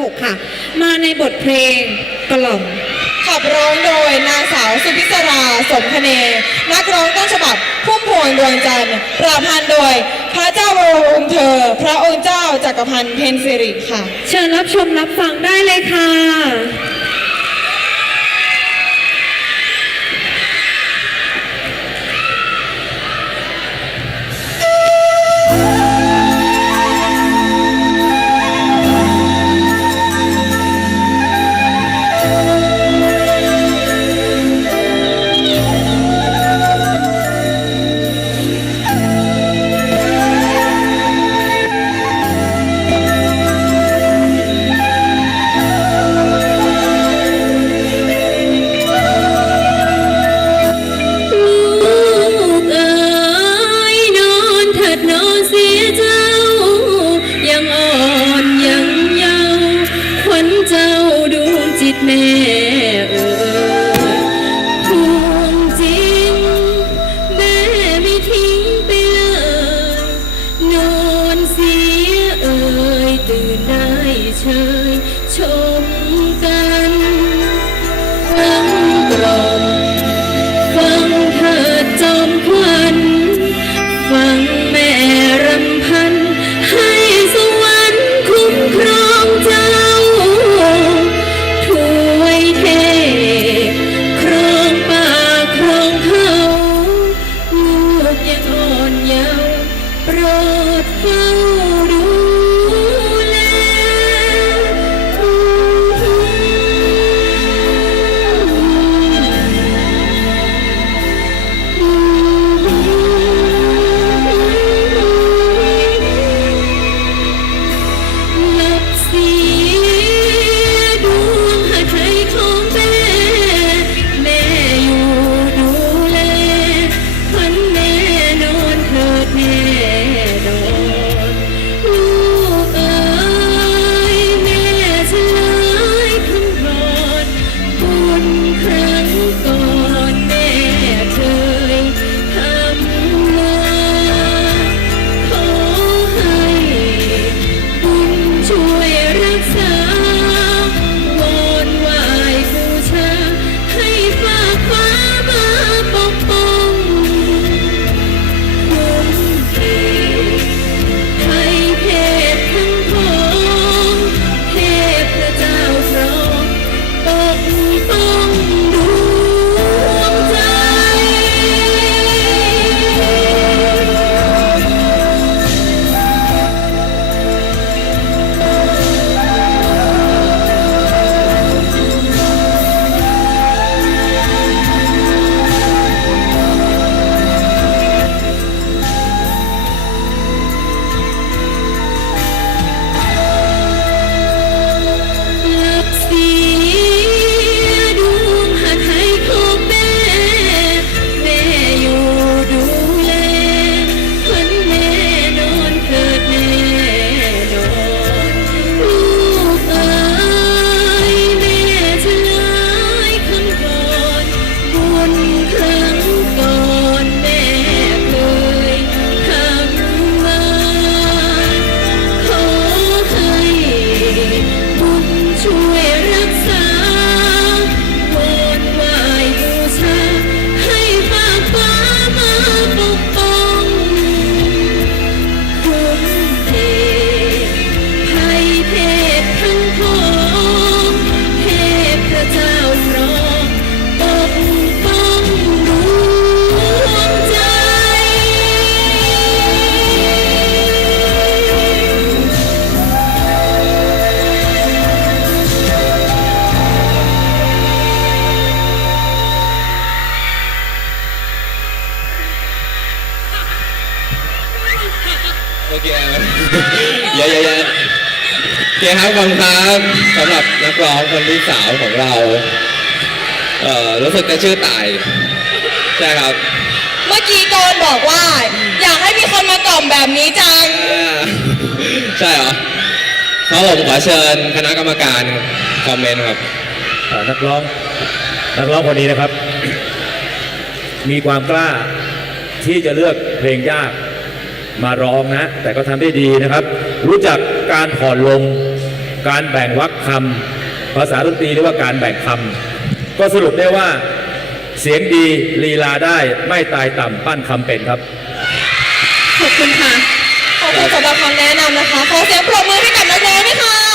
6 ค่ะ มาในบทเพลงกล่อมขับร้องโดยนางสาวสุพิศราสมคเน นักร้องต้นฉบับพุ่มพวงดวงจันทร์ปราพันธ์โดย พระเจ้าวรวงศ์เธอ พระองค์เจ้าจักรพันธ์เพนสิริค่ะ เชิญรับชมรับฟังได้เลยค่ะ ชยชมกันฟังกล่อมฟังเถิดจอมขวัญฟังแม่รำพัน ให้สวรรค์คุ้มครองเจ้าถวยเทพครองป่าครองเขาลูกยังอ่อนเยาว์โปรดเฝ้ โอเคเยอะๆเยอะโอเคครับขอบคุณครับสำหรับนักร้องคนที่สาวของเรา เอ่อรู้สึกจะชื่อตาย ใช่ครับ เมื่อกี้โกนบอกว่า อยากให้มีคนมากล่อมแบบนี้จังอ่าใช่เหรอเขาผมขอเชิญคณะกรรมการคอมเมนต์ครับ เอ่อนักร้องนักร้องคนนี้นะครับ มีความกล้าที่จะเลือกเพลงยาก มาร้องนะ แต่ก็ทำได้ดีนะครับ รู้จักการผ่อนลง การแบ่งวรรคคำภาษาดนตรีเรียกว่าการแบ่งคำก็สรุปได้ว่าเสียงดีลีลาได้ไม่ตายต่ำปั้นคำเป็นครับ ขอบคุณค่ะ ขอบคุณสำหรับคำแนะนำนะคะ ขอเสียงปรบมือให้กับนักร้องด้วยค่ะ